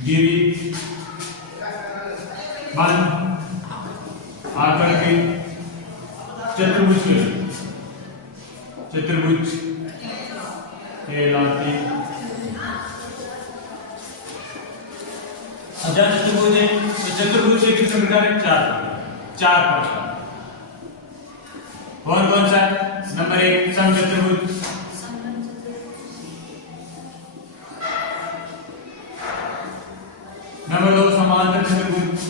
गिरी बन आकर के चतुर्भुज कहलाती। जहाँ चतुर्भुज है चतुर्भुज के कितने प्रकार है? चार प्रकार। कौन कौन सा? नंबर 1 समचतुर्भुज, नंबर 2 समांतर चतुर्भुज,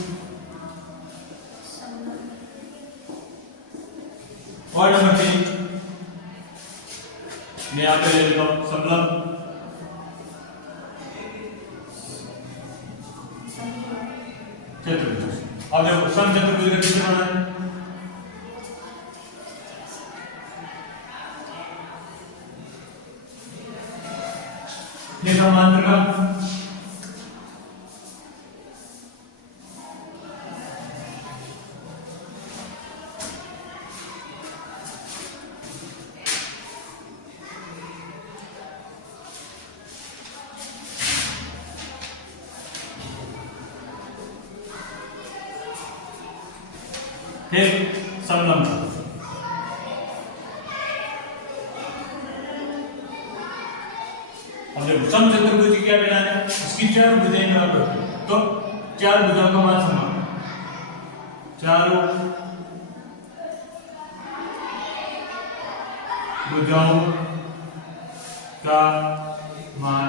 और नंबर 3 मैं यहाँ पे ले लेता हूँ समलंब चतुर्भुज। अब देखो समचतुर्भुज का किससे बना है? ये समांतर का फिर समलंब। अब देखो समचतुर्भुज की क्या पहचान है? इसकी 4 भुजाएं बराबर होती हैं, तो 4 भुजाओं का मान समान, चारों भुजाओं का मान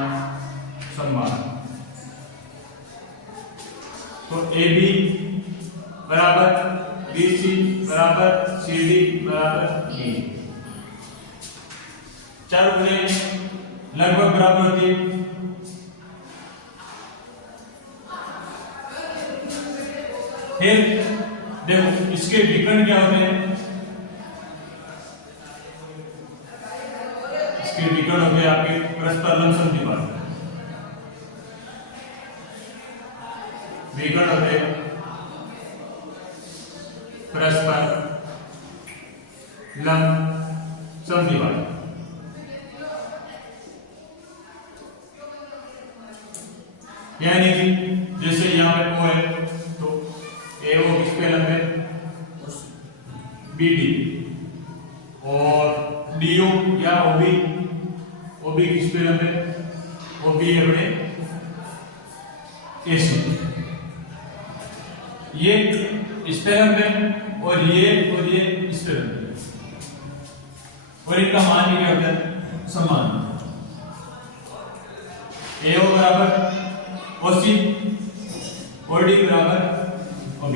समान। तो AB बराबर BC बराबर CD बराबर E, चारों भुजाएं लगभग बराबर होती है। फिर देखो इसके विकर्ण क्या होते हैं? इसके विकर्ण हो गए आपके परस्पर लंब समद्विबाहु, विकर्ण हो गए परस्पर लंब समद्विबाहु। यानी कि जैसे यहाँ पे O है तो AO किस पे लंब है? BD, और DO या OB किस पे लंब है? OB है अपने AC। ये इस पे लंब है और ये इस पे लंब है, और इनका मान क्या होता है? समान। AO बराबर OC और D बराबर OB,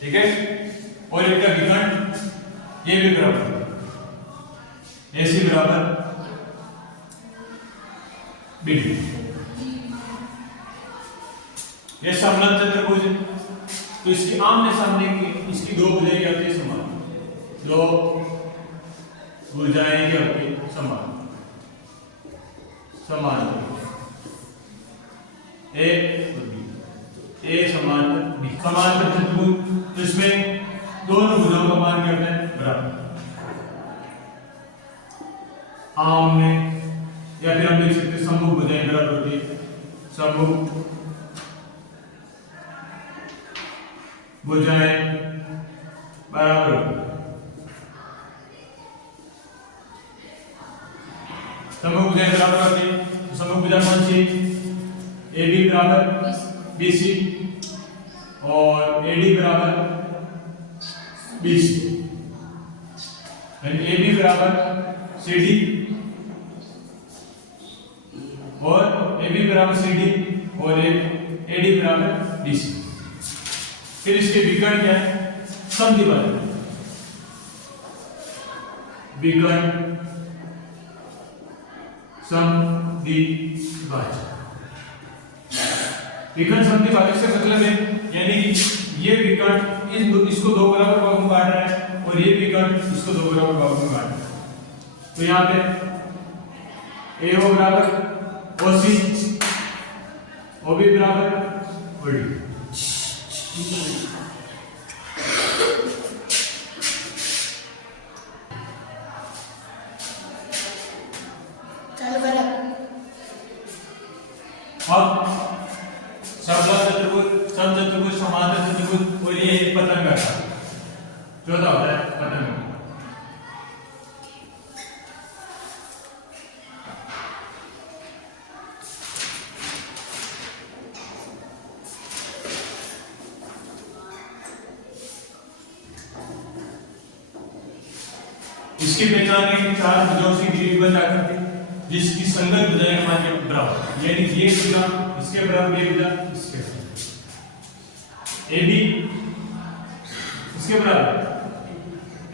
ठीक है। और इनका विकर्ण ये भी बराबर AC बराबर BD। ये समलंब चतुर्भुज है, तो इसकी आमने सामने की इसकी 2 भुजाएं क्या होती है? समान। 2 भुजाएं क्या होती है? समान। A और B, A समांतर B। समांतर चतुर्भुज, तो इसमें दोनों भुजाओं का मान क्या होता है? बराबर। आमने या फिर हम लिख सकते हैं समभुज भुजाएं बराबर होती है। समभुज भुजाएं बराबर होती है। समभुज भुजाएं बराबर होती है। समभुज भुजा कौन सी? AB बराबर BC और AD बराबर BC, यानी AB बराबर CD और AB बराबर CD और AD बराबर BC। फिर इसके विकर्ण क्या है? समद्विबाहु, विकर्ण समद्विबाहु। विकर्ण समद्विबाहु से मतलब है यानी ये विकर्ण इसको 2 बराबर भागों में बांट रहा है और ये विकर्ण इसको 2 बराबर भागों में बांट रहा है। तो यहाँ पे AO बराबर OC, OB बराबर OD। चालू करा। अब समलंब चतुर्भुज, समचतुर्भुज, समांतर चतुर्भुज और ये एक पतंग का चौथा होता है पतंग। इसकी पहचान है चार भुजाओं से घिरी हुई आकृति जिसकी संगत भुजाएं हमारे बराबर, यानी ये भुजा इसके बराबर, ये भुजा इसके बराबर, ए बी इसके बराबर,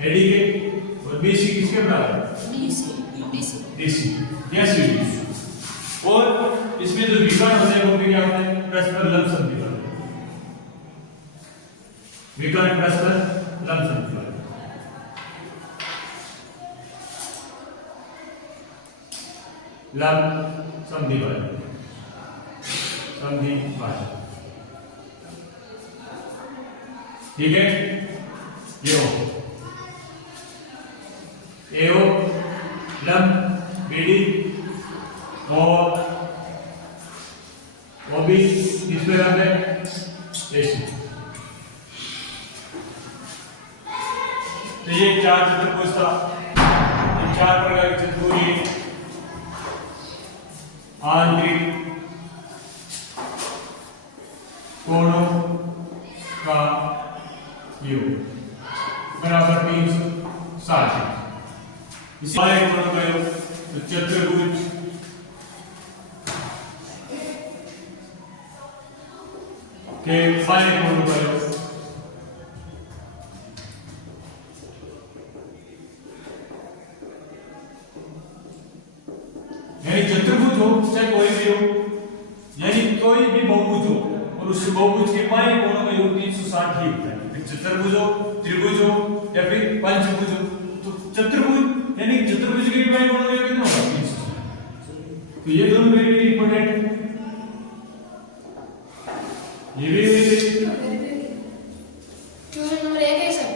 एडी के और बी सी किसके बराबर, डी सी या सी डी। और इसमें जो विकर्ण होते हैं वो भी क्या होते हैं, परस्पर लंब संधि वाले विकर्ण, परस्पर लंब संधि वाले। लंब संधि वाले, संधि वाले, ठीक है। ये हो एओ लंब बीडी और ओबी किसमें लंब है, एसी। तो ये चार चतुर्भुज था, ये चार प्रकार की चतुर्भुज आंतरिक कोणों का योग बराबर 360। इसी बाएं कोणों का योग तो चतुर्भुज के बाएं कोणों का योग यानी चतुर्भुज हो चाहे कोई भी हो, यानी कोई भी बहुभुज हो और उस बहुभुज के बाएं कोणों का योग 360 ही होता है। फिर चतुर्भुज हो, त्रिभुज हो या फिर पंचभुज हो, तो चतुर्भुज यानी चतुर्भुज के बाएं कोणों का योग कितना होगा, 360। तो ये दोनों वेरी वेरी इंपॉर्टेंट है। ये भी क्वेश्चन नंबर 1 है सर,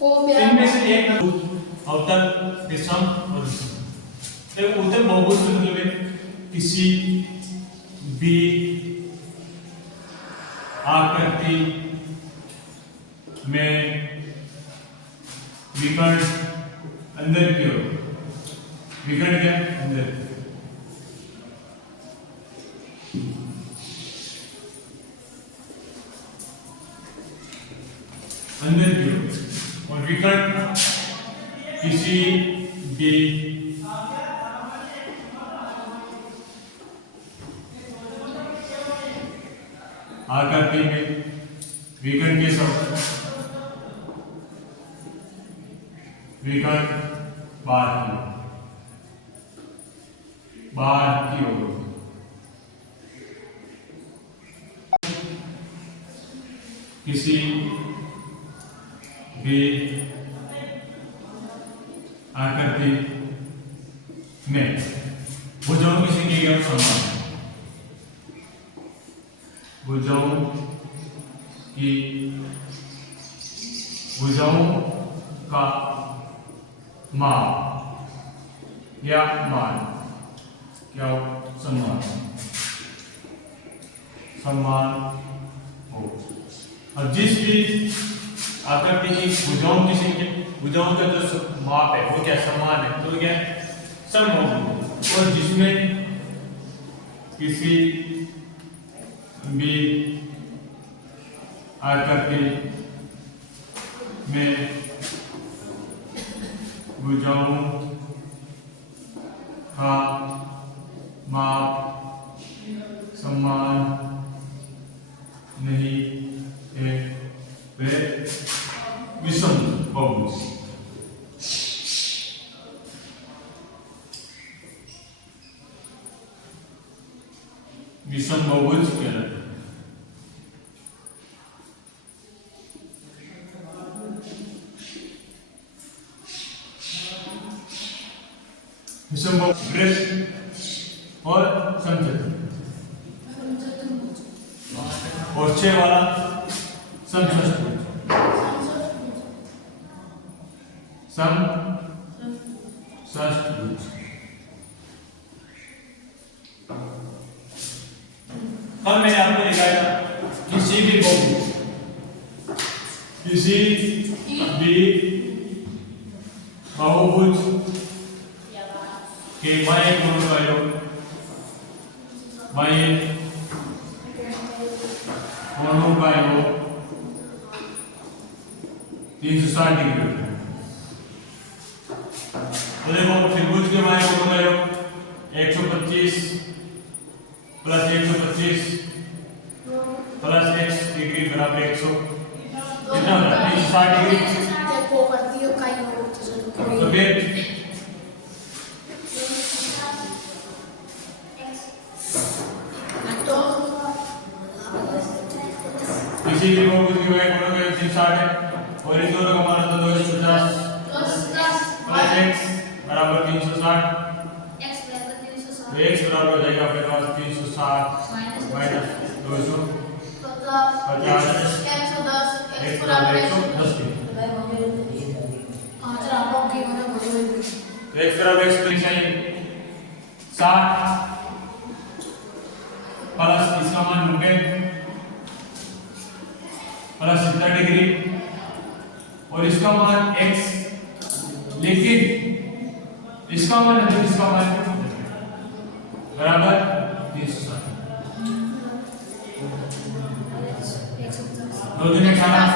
वो इनमें से एक अवतल, विषम और विषम। देखो उत्तर बहुभुज मतलब है किसी भी आकृति में विकर्ण अंदर की ओर, विकर्ण क्या अंदर, अंदर की ओर, और विकर्ण किसी भी आकृति में विकर्ण के सब विकर्ण बाहर की ओर किसी भी आकृति में भुजाओं की संख्या समान, भुजाओं की भुजाओं का माप या मान क्या हो, समान समान हो। अब जिस भी आकृति की भुजाओं की संख्या, भुजाओं का जो माप है वो क्या समान है, तो क्या समभुज। और जिसमें किसी भी आकृति में भुजाओं का माप समान नहीं है वे विषम बहुभुज। विषम बहुभुज कहलाता है। विषम बहुभुज और समचतुर्भुज, और 6 वाला समषष्ठभुज, समषष्ठभुज। किसी भी बहुभुज के बाएं कोण का योग कोणों का योग 360 डिग्री होता है। तो देखो त्रिभुज के बाएं कोण का योग 125 प्लस 125 प्लस x डिग्री बराबर 100 कितना होता है 360 डिग्री। देखो करती हो कई लोग तो फिर तो किसी भी बहुभुज के बाएं कोण का योग 360 है और इन दोनों का मान होता है 250 प्लस x बराबर 360। तो x बराबर हो जाएगा अपने पास 360 माइनस 250 x बराबर 110 डिग्री। आज आप लोग की होना बोलो तो x बराबर x लिखना चाहिए 60 प्लस इसका मान 90 प्लस 70 डिग्री और इसका मान x, लेकिन इसका मान है तो इसका मान बराबर 360। 2 दूनी 18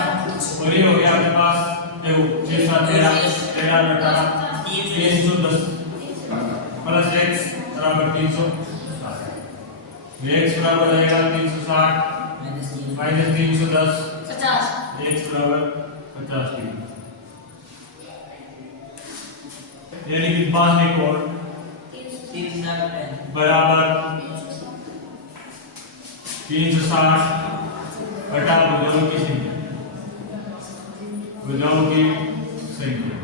और ये हो गया आपके पास देखो 6 7 13 18 310 प्लस x बराबर 360। x बराबर हो जाएगा 360 माइनस 310 x बराबर 50 डिग्री, यानी कि बाएं कोण बराबर 360 बटा भुजाओं की संख्या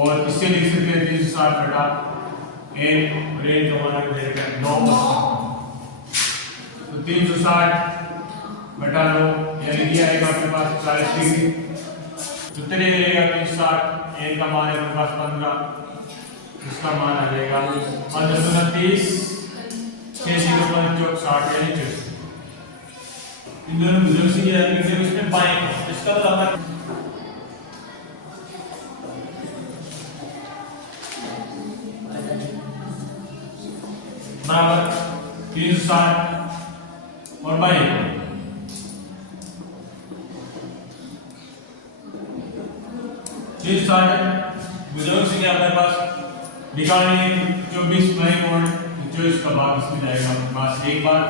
और इससे लिख सकते हैं 360 बटा n और n का मान आ जाएगा 9। तो 360 बटा 9 यानी कि आएगा आपके पास 40 डिग्री। तो कितने रहेगा 360 n का मान है आपके पास 15, इसका मान आ जाएगा 15 6 0 5 60 यानी 64। इन दोनों भुजों से ये याद रखिए उसमें बाएं कोण इसका तो हमारा बराबर 360 और बाएं कोण 360 भुजों से क्या हमारे पास निकालने 24 बाएं कोण 24 का भाग इसमें जाएगा हमारे पास एक बार,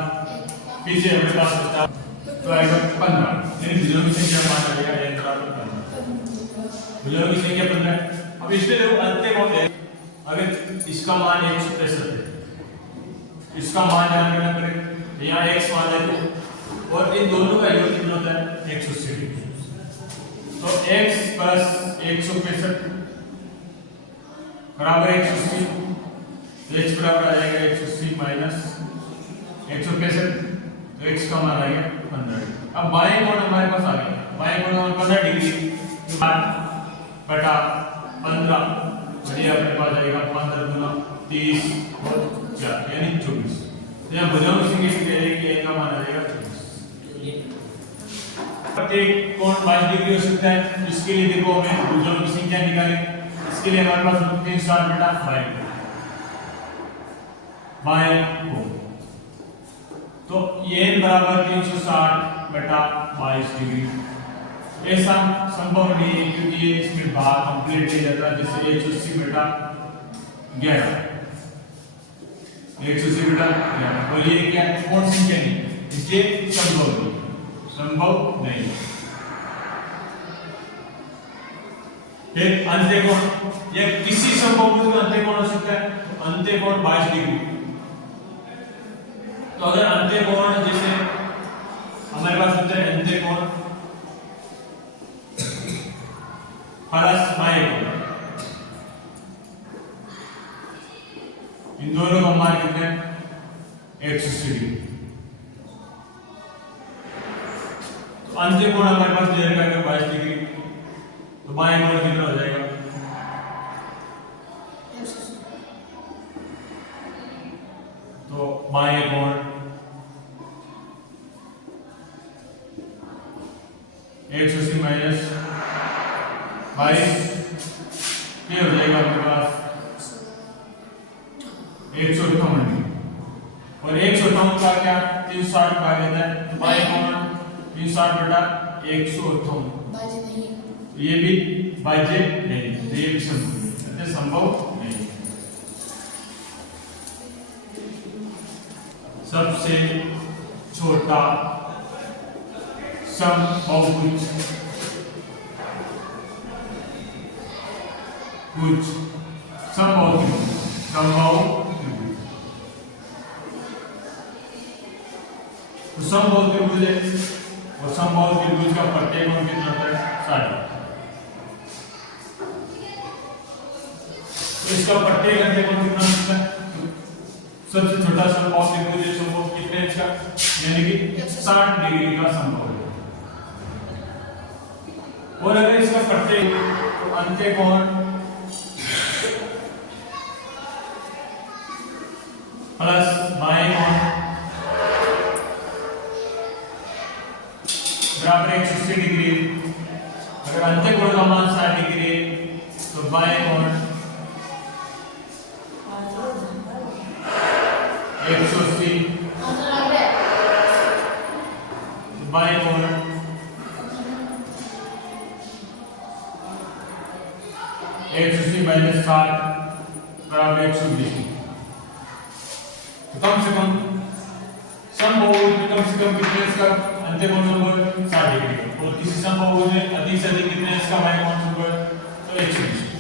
पीछे हमारे पास बचा तो आएगा 15, यानी भुजों की संख्या मान आ जाएगा n बराबर 15। भुजों की संख्या 15। अब इसमें देखो अंत्य कोण है, अगर इसका मान 163 है, इसका मान ध्यान रखना पड़ेगा यहाँ x मान है तो और इन दोनों का योग कितना होता है 180 डिग्री। तो x प्लस 165 बराबर 180, तो x बराबर आ जाएगा 180 माइनस 165, तो x का मान आएगा 15 डिग्री। अब बाएं कोण हमारे पास आ गया, बाएं कोण हमारे 15 डिग्री बटा 15 और ये अपने पास आएगा 15 गुना 30 और 4 यानी 24। तो यहाँ भुजाओं की संख्या कि n का मान आ जाएगा 24। प्रत्येक कोण 22 डिग्री हो सकता है, इसके लिए देखो हमें भुजाओं की संख्या निकालें, इसके लिए हमारे पास 360 बटा बाएं कोण, तो ये n बराबर 360 बटा 22 डिग्री। ऐसा संभव नहीं है क्योंकि ये इसमें भाग कंप्लीट नहीं जाता, जैसे 180 बटा 11 180 बटा 11 और ये क्या कोण संख्या नहीं, इसलिए संभव नहीं। फिर अंत्य कोण या किसी संभव में अंत्य कोण हो सकता है, तो अंत्य कोण 22 डिग्री। तो अगर अंत्य कोण जैसे हमारे पास होता है अंत्य कोण प्लस बाएं कोण, इन दोनों का मान कितना है 180 डिग्री। तो अंत्य कोण हमारे पास दे रखा है 22 डिग्री, तो बाएं कोण कितना हो जाएगा 22 ये हो जाएगा आपके पास 158 डिग्री। और 158 का क्या 360 भाग लेता है, तो बाई कोण 360 बटा 158, बाजे नहीं। ये भी बाह्य नहीं, तो ये भी संभव नहीं। सबसे छोटा समबाहुभुज समबाहु तो समबाहु त्रिभुज है, और समबाहु त्रिभुज का प्रत्येक कोण कितना होता है 60। तो इसका प्रत्येक अंत्य कोण कितना होता है, सबसे छोटा समबाहु त्रिभुज है, समबाहु कितने इसका, यानी कि 60 डिग्री का समबाहु है। और अगर इसका प्रत्येक तो अंत्य कोण प्लस बाएं कोण बराबर 180 डिग्री। अगर अंत्य कोण का मान 60 डिग्री तो बाएं कोण 180, बाएं कोण 180 माइनस 60 बराबर 120। कम से कम समबाहुभुज में कम से कम कितने इसका अंत्य कोण संबंध 60 डिग्री, और किसी समबाहुभुज में अधिक से अधिक कितने इसका बाह्य कोण संबंध, तो 120।